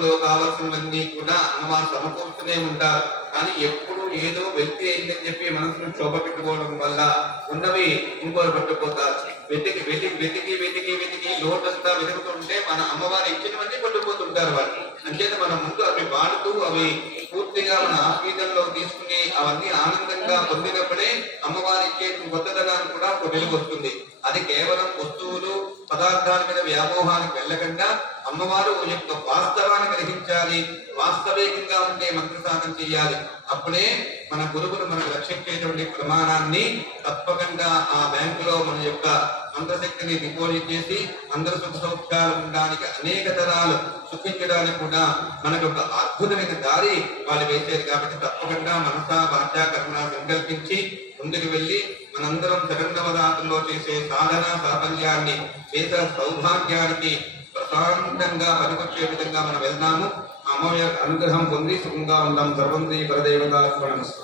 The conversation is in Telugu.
జీవితంలో కావాల్సినవన్నీ కూడా అమ్మవారు సమకూరుతూనే ఉంటారు. కానీ ఎప్పుడు ఏదో వ్యక్తి అయిందని చెప్పి మనసును క్షోభ పెట్టుకోవడం వల్ల ఉన్నవి ఇంకోరు పట్టుకుపోతారు. వెతికి వెతికి వెతికి వెతికి వెతికి లోటంతా వెతుకుతుంటే మన అమ్మవారు ఇచ్చినవన్నీ పట్టుకుపోతుంటారు వాళ్ళు. అంచేత మన ముందు అవి వాడుతూ అవి పూర్తిగా మన ఆస్పీతంలో తీసుకుని అవన్నీ ఆనందంగా పొందినప్పుడే అమ్మవారి ఇచ్చే కొత్తదనాన్ని కూడా వెలుగు వస్తుంది. అది కేవలం వస్తువులు పదార్థాల మీద వ్యామోహానికి వెళ్ళకుండా అమ్మవారు యొక్క వాస్తవాన్ని గ్రహించాలి, వాస్తవికంగా ఉండే మంత్ర సాధన చేయాలి. అప్పుడే మన గురువులు మనకు రక్షించేటువంటి ప్రమాణాన్ని తప్పకుండా ఆ బ్యాంకులో మన యొక్క మంత్రశక్తిని డిపాజిట్ చేసి అందరూ సుఖ సౌఖ్యాలు ఉండడానికి, అనేక తరాలు సుఖించడానికి కూడా మనకు ఒక అద్భుతమైన దారి వాళ్ళు వేసేది. కాబట్టి తప్పకుండా మనసా వాచా కర్మ సంకల్పించి ముందుకు వెళ్ళి మనందరం శరణవరాత్రుల్లో చేసే సాధన సాఫల్యాన్ని, వేద సౌభాగ్యానికి ప్రశాంతంగా పనికొచ్చే విధంగా మనం వెళ్దాము. అమ్మవారి అనుగ్రహం పొంది సుఖంగా ఉందాం. సర్వం శ్రీ పరదేవతార్పణమస్తు.